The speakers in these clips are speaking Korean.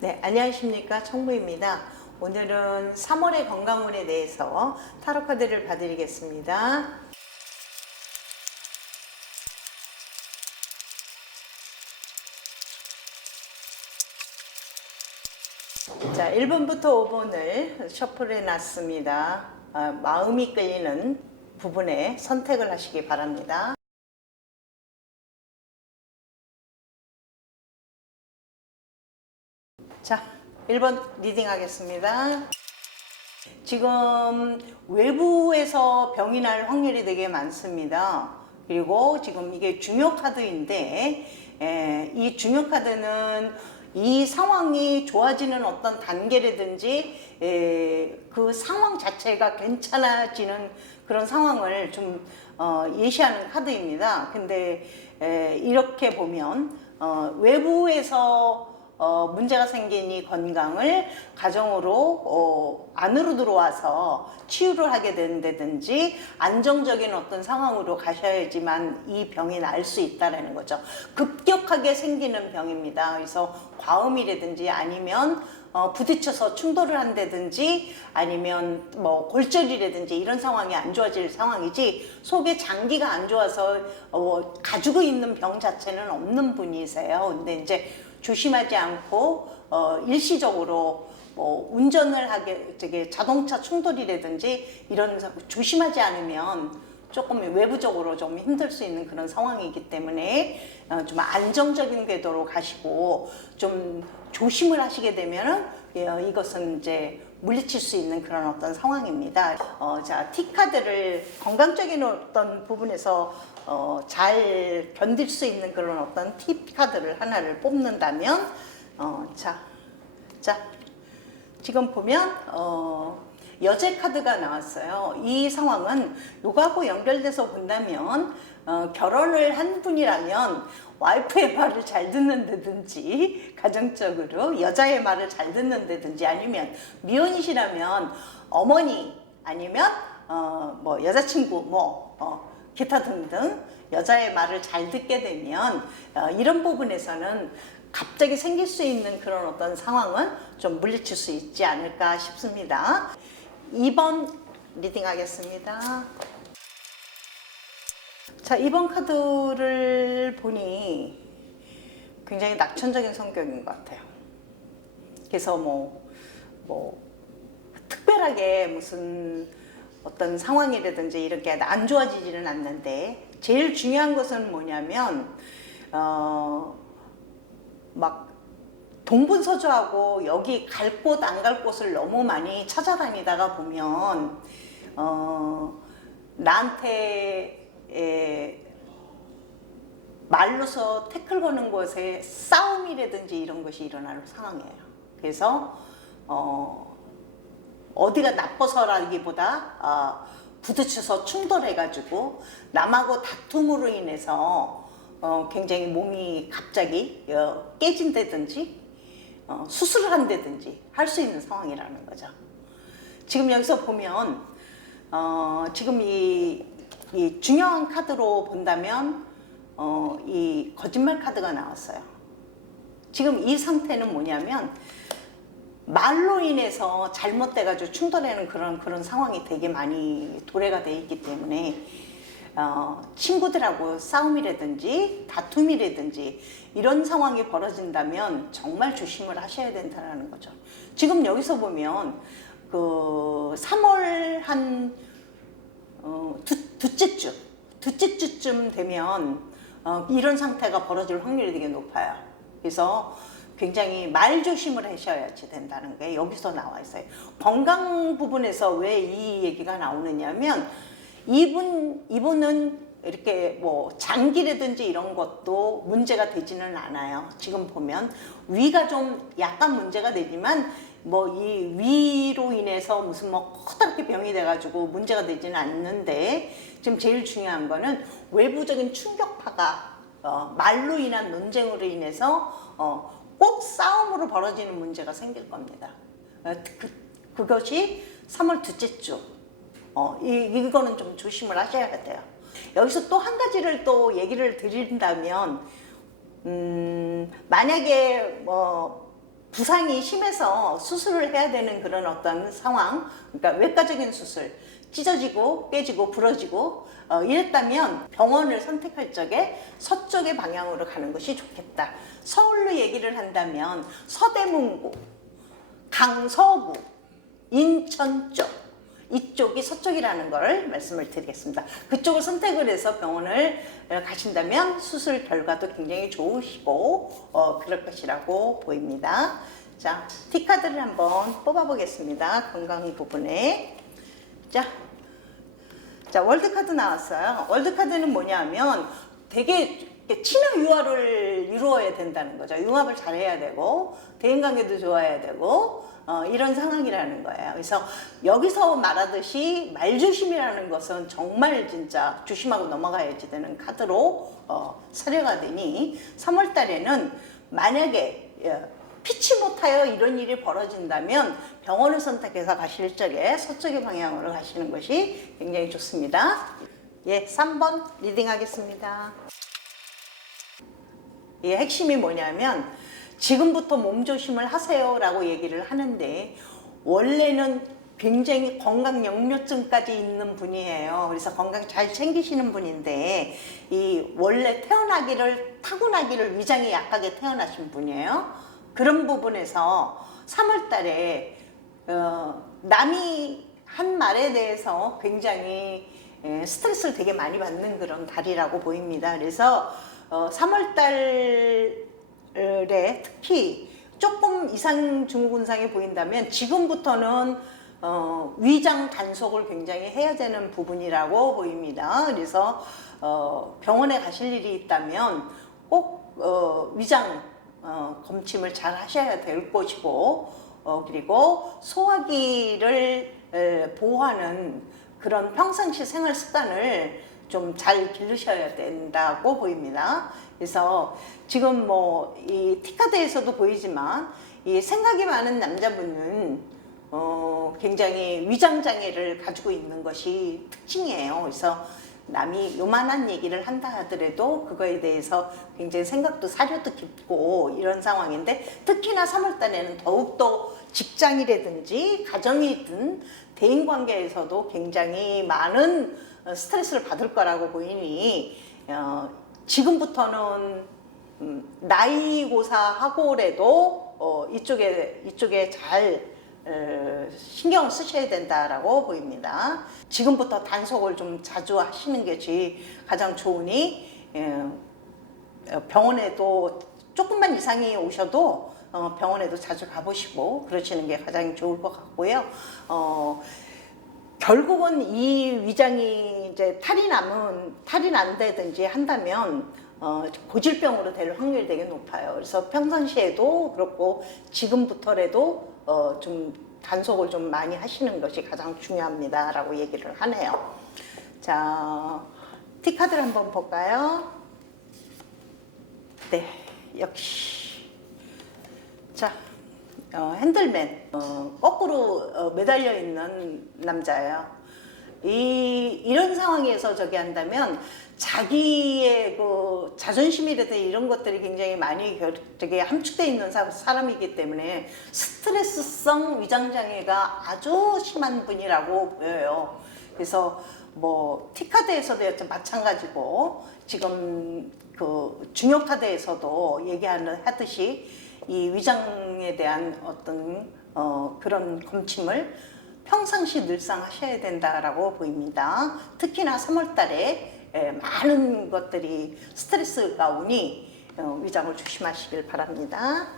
네, 안녕하십니까. 청부입니다. 오늘은 3월의 건강운에 대해서 타로 카드를 봐드리겠습니다. 자, 1번부터 5번을 셔플해 놨습니다. 마음이 끌리는 부분에 선택을 하시기 바랍니다. 자, 1번 리딩 하겠습니다. 지금 외부에서 병이 날 확률이 되게 많습니다. 그리고 지금 이게 중요 카드인데, 이 중요 카드는 이 상황이 좋아지는 어떤 단계라든지 그 상황 자체가 괜찮아지는 그런 상황을 좀 예시하는 카드입니다. 근데 이렇게 보면 외부에서 문제가 생긴 이 건강을 가정으로 안으로 들어와서 치유를 하게 된다든지 안정적인 어떤 상황으로 가셔야지만 이 병이 날 수 있다라는 거죠. 급격하게 생기는 병입니다. 그래서 과음이라든지 아니면 부딪혀서 충돌을 한다든지 아니면 뭐 골절이라든지 이런 상황이 안 좋아질 상황이지, 속에 장기가 안 좋아서 가지고 있는 병 자체는 없는 분이세요. 근데 이제 조심하지 않고 일시적으로 운전을 하게 자동차 충돌이라든지 이런 조심하지 않으면 조금 외부적으로 좀 힘들 수 있는 그런 상황이기 때문에 좀 안정적인 궤도로 가시고 좀 조심을 하시게 되면은 이것은 이제 물리칠 수 있는 그런 어떤 상황입니다. 자, T카드를 건강적인 어떤 부분에서 잘 견딜 수 있는 그런 어떤 T카드를 하나를 뽑는다면, 자, 지금 보면, 여제 카드가 나왔어요. 이 상황은 요거하고 연결돼서 본다면, 결혼을 한 분이라면 와이프의 말을 잘 듣는다든지, 가정적으로 여자의 말을 잘 듣는다든지, 아니면 미혼이시라면 어머니 아니면 뭐 여자친구 기타 등등 여자의 말을 잘 듣게 되면 이런 부분에서는 갑자기 생길 수 있는 그런 어떤 상황은 좀 물리칠 수 있지 않을까 싶습니다. 2번 리딩 하겠습니다. 자, 2번 카드를 보니 굉장히 낙천적인 성격인 것 같아요. 그래서 특별하게 무슨 어떤 상황이라든지 이렇게 안 좋아지지는 않는데, 제일 중요한 것은 뭐냐면 막 동분서주하고 여기 갈 곳 안 갈 곳을 너무 많이 찾아다니다가 보면 나한테 말로서 태클 거는 곳에 싸움이라든지 이런 것이 일어날 상황이에요. 그래서 어디가 나빠서라기보다 부딪혀서 충돌해가지고 남하고 다툼으로 인해서 굉장히 몸이 갑자기 깨진다든지 수술을 한다든지 할 수 있는 상황이라는 거죠. 지금 여기서 보면 지금 이 중요한 카드로 본다면 이 거짓말 카드가 나왔어요. 지금 이 상태는 뭐냐면 말로 인해서 잘못돼가지고 충돌하는 그런 상황이 되게 많이 도래가 돼 있기 때문에 친구들하고 싸움이라든지 다툼이라든지 이런 상황이 벌어진다면 정말 조심을 하셔야 된다는 거죠. 지금 여기서 보면 그 3월 한 둘째 주쯤 되면 이런 상태가 벌어질 확률이 되게 높아요. 그래서 굉장히 말 조심을 하셔야지 된다는 게 여기서 나와 있어요. 건강 부분에서 왜 이 얘기가 나오느냐면 이분은 이렇게 뭐 장기라든지 이런 것도 문제가 되지는 않아요. 지금 보면 위가 좀 약간 문제가 되지만 이 위로 인해서 무슨 커다랗게 병이 돼가지고 문제가 되지는 않는데, 지금 제일 중요한 거는 외부적인 충격파가 말로 인한 논쟁으로 인해서 꼭 싸움으로 벌어지는 문제가 생길 겁니다. 그것이 3월 둘째 주. 이거는 좀 조심을 하셔야 돼요. 여기서 또 한 가지를 또 얘기를 드린다면, 만약에 부상이 심해서 수술을 해야 되는 그런 어떤 상황, 그러니까 외과적인 수술, 찢어지고 깨지고 부러지고 이랬다면 병원을 선택할 적에 서쪽의 방향으로 가는 것이 좋겠다. 서울로 얘기를 한다면 서대문구, 강서구, 인천 쪽 이쪽이 서쪽이라는 걸 말씀을 드리겠습니다. 그쪽을 선택을 해서 병원을 가신다면 수술 결과도 굉장히 좋으시고 그럴 것이라고 보입니다. 자, T카드를 한번 뽑아보겠습니다. 건강 부분에. 자, 월드카드 나왔어요. 월드카드는 뭐냐면 되게 친화 유화를 이루어야 된다는 거죠. 융합을 잘해야 되고 대인관계도 좋아야 되고 이런 상황이라는 거예요. 그래서 여기서 말하듯이 말조심이라는 것은 정말 진짜 조심하고 넘어가야지 되는 카드로 사례가 되니 3월 달에는 만약에 피치 못하여 이런 일이 벌어진다면 병원을 선택해서 가실 적에 서쪽의 방향으로 가시는 것이 굉장히 좋습니다. 예, 3번 리딩하겠습니다. 이 핵심이 뭐냐면 지금부터 몸조심을 하세요 라고 얘기를 하는데 원래는 굉장히 건강 역류증까지 있는 분이에요. 그래서 건강 잘 챙기시는 분인데 이 원래 타고나기를 위장이 약하게 태어나신 분이에요. 그런 부분에서 3월 달에 남이 한 말에 대해서 굉장히 스트레스를 되게 많이 받는 그런 달이라고 보입니다. 그래서 3월 달에 특히 조금 이상 증후군상이 보인다면 지금부터는 위장 단속을 굉장히 해야 되는 부분이라고 보입니다. 그래서 병원에 가실 일이 있다면 꼭 위장 검침을 잘 하셔야 될 것이고 그리고 소화기를 보호하는 그런 평상시 생활 습관을 좀 잘 기르셔야 된다고 보입니다. 그래서 지금 뭐 이 T카드에서도 보이지만 이 생각이 많은 남자분은 굉장히 위장 장애를 가지고 있는 것이 특징이에요. 그래서 남이 요만한 얘기를 한다 하더라도 그거에 대해서 굉장히 생각도 사려도 깊고 이런 상황인데 특히나 3월 달에는 더욱더 직장이라든지 가정이든 대인관계에서도 굉장히 많은 스트레스를 받을 거라고 보이니 지금부터는 나이고사하고라도 이쪽에 잘 신경을 쓰셔야 된다라고 보입니다. 지금부터 단속을 좀 자주 하시는 것이 가장 좋으니 병원에도 조금만 이상이 오셔도 병원에도 자주 가보시고 그러시는 게 가장 좋을 것 같고요. 결국은 이 위장이 이제 탈이 난다든지 한다면 고질병으로 될 확률이 되게 높아요. 그래서 평상시에도 그렇고 지금부터라도 좀 단속을 좀 많이 하시는 것이 가장 중요합니다라고 얘기를 하네요. 자, T카드를 한번 볼까요? 네, 역시. 자, 핸들맨, 거꾸로 매달려 있는 남자예요. 이런 상황에서 저기 한다면 자기의 그 자존심이라든지 이런 것들이 굉장히 많이 되게 함축되어 있는 사람이기 때문에 스트레스성 위장장애가 아주 심한 분이라고 보여요. 그래서 뭐 T카드에서도 마찬가지고 지금 그 중요카드에서도 얘기하듯이 이 위장에 대한 어떤 그런 검침을 평상시 늘상 하셔야 된다라고 보입니다. 특히나 3월 달에 많은 것들이 스트레스가 오니 위장을 조심하시길 바랍니다.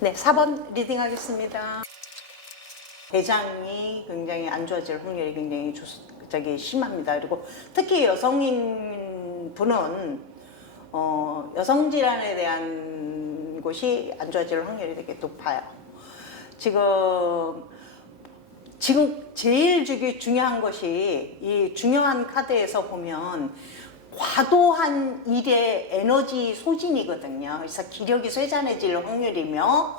네, 4번 리딩 하겠습니다. 대장이 굉장히 안 좋아질 확률이 굉장히 심합니다. 그리고 특히 여성인 분은 여성 질환에 대한 곳이 안 좋아질 확률이 되게 높아요. 지금 제일 중요한 것이 이 중요한 카드에서 보면 과도한 일의 에너지 소진이거든요. 그래서 기력이 쇠잔해질 확률이며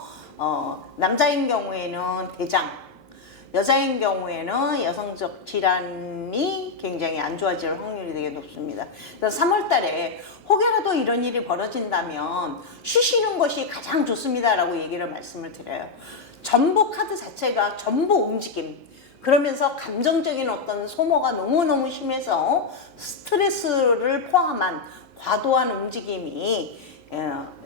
남자인 경우에는 대장, 여자인 경우에는 여성적 질환이 굉장히 안 좋아질 확률이 되게 높습니다. 그래서 3월 달에 혹여라도 이런 일이 벌어진다면 쉬시는 것이 가장 좋습니다라고 얘기를 말씀을 드려요. 전부 카드 자체가 전부 움직임. 그러면서 감정적인 어떤 소모가 너무너무 심해서 스트레스를 포함한 과도한 움직임이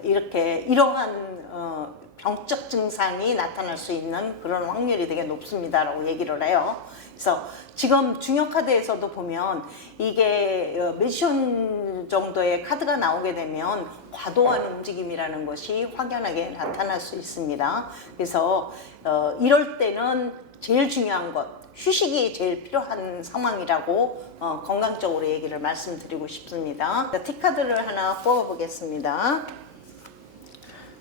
이렇게 이러한 병적 증상이 나타날 수 있는 그런 확률이 되게 높습니다라고 얘기를 해요. 그래서 지금 중요 카드에서도 보면 이게 매지션 정도의 카드가 나오게 되면 과도한 움직임이라는 것이 확연하게 나타날 수 있습니다. 그래서 이럴 때는 제일 중요한 것, 휴식이 제일 필요한 상황이라고 건강적으로 얘기를 말씀드리고 싶습니다. T카드를 하나 뽑아보겠습니다.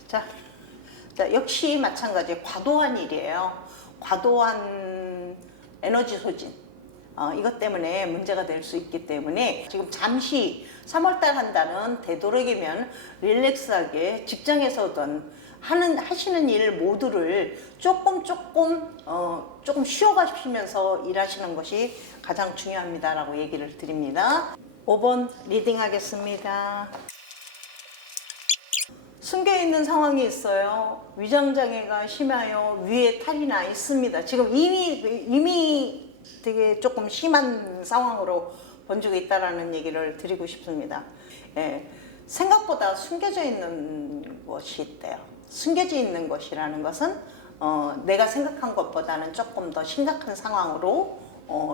자, 역시 마찬가지 과도한 일이에요. 과도한 에너지 소진. 이것 때문에 문제가 될 수 있기 때문에 지금 잠시 3월달 한 달은 되도록이면 릴렉스하게 직장에서든 하시는 일 모두를 조금 쉬어가시면서 일하시는 것이 가장 중요합니다라고 얘기를 드립니다. 5번 리딩 하겠습니다. 숨겨있는 상황이 있어요. 위장장애가 심하여 위에 탈이 나 있습니다. 지금 이미 되게 조금 심한 상황으로 번지고 있다라는 얘기를 드리고 싶습니다. 생각보다 숨겨져 있는 것이 있대요. 숨겨져 있는 것이라는 것은 내가 생각한 것보다는 조금 더 심각한 상황으로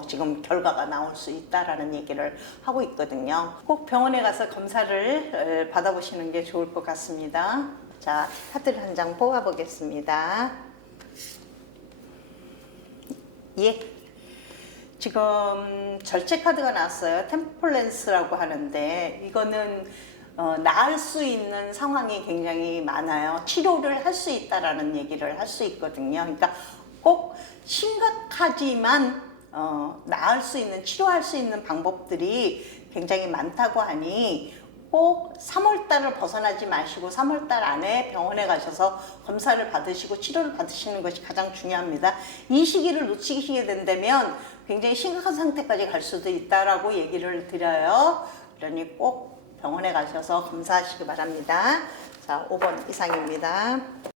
지금 결과가 나올 수 있다라는 얘기를 하고 있거든요. 꼭 병원에 가서 검사를 받아보시는 게 좋을 것 같습니다. 자, 카드를 한 장 뽑아보겠습니다. 예. 지금 절제 카드가 나왔어요. 템플랜스라고 하는데 이거는 나을 수 있는 상황이 굉장히 많아요. 치료를 할 수 있다라는 얘기를 할 수 있거든요. 그러니까 꼭 심각하지만 나을 수 있는, 치료할 수 있는 방법들이 굉장히 많다고 하니 꼭 3월달을 벗어나지 마시고 3월달 안에 병원에 가셔서 검사를 받으시고 치료를 받으시는 것이 가장 중요합니다. 이 시기를 놓치게 된다면 굉장히 심각한 상태까지 갈 수도 있다라고 얘기를 드려요. 그러니 꼭 병원에 가셔서 검사하시기 바랍니다. 자, 5번 이상입니다.